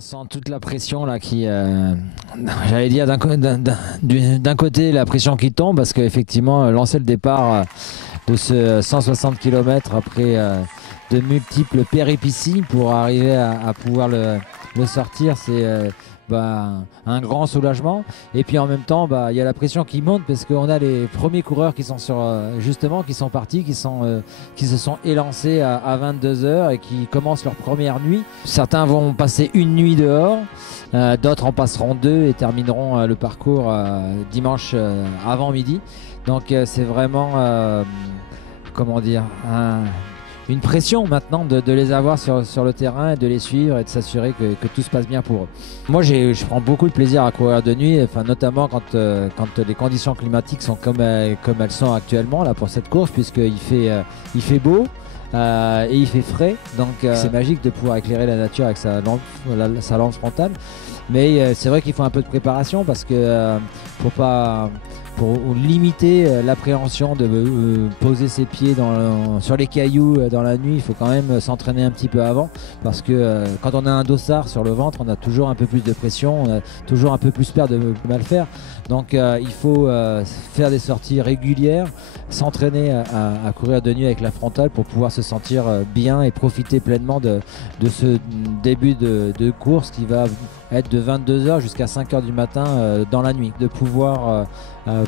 On sent toute la pression là qui, j'allais dire d'un côté la pression qui tombe parce qu'effectivement lancer le départ de ce 160 km après de multiples péripéties pour arriver à pouvoir le sortir, c'est un grand soulagement. Et puis en même temps, il y a la pression qui monte parce qu'on a les premiers coureurs qui sont qui sont partis, qui se sont élancés à 22 h et qui commencent leur première nuit. Certains vont passer une nuit dehors, d'autres en passeront deux et termineront le parcours dimanche avant midi. Donc c'est vraiment, comment dire, une pression maintenant de les avoir sur le terrain et de les suivre et de s'assurer que tout se passe bien pour eux. Moi, je prends beaucoup de plaisir à courir de nuit, notamment quand les conditions climatiques sont comme elles sont actuellement là, pour cette course, puisqu'il fait beau et il fait frais. Donc c'est magique de pouvoir éclairer la nature avec sa lampe frontale. Mais c'est vrai qu'il faut un peu de préparation parce que pour limiter l'appréhension de poser ses pieds sur les cailloux dans la nuit, il faut quand même s'entraîner un petit peu avant parce que quand on a un dossard sur le ventre, on a toujours un peu plus de pression, on a toujours un peu plus peur de mal faire. Donc il faut faire des sorties régulières, s'entraîner à courir de nuit avec la frontale pour pouvoir se sentir bien et profiter pleinement de ce début de course qui va être de 22 h jusqu'à 5 h du matin dans la nuit, de pouvoir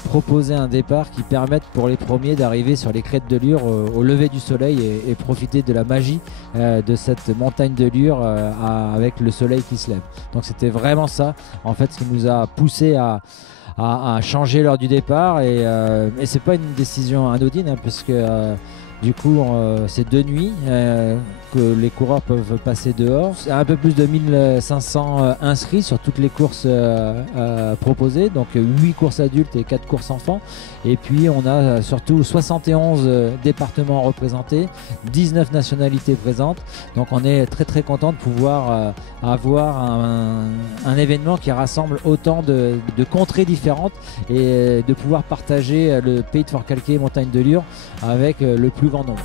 proposer un départ qui permette pour les premiers d'arriver sur les crêtes de Lure au lever du soleil et profiter de la magie de cette montagne de Lure avec le soleil qui se lève. Donc c'était vraiment ça en fait ce qui nous a poussé à changer l'heure du départ et c'est pas une décision anodine puisque du coup c'est deux nuits que les coureurs peuvent passer dehors. C'est un peu plus de 1500 inscrits sur toutes les courses proposées, donc 8 courses adultes et 4 courses enfants. Et puis on a surtout 71 départements représentés, 19 nationalités présentes. Donc on est très très content de pouvoir avoir un événement qui rassemble autant de contrées différentes et de pouvoir partager le pays de Forcalquier, montagne de Lure avec le plus grand nombre.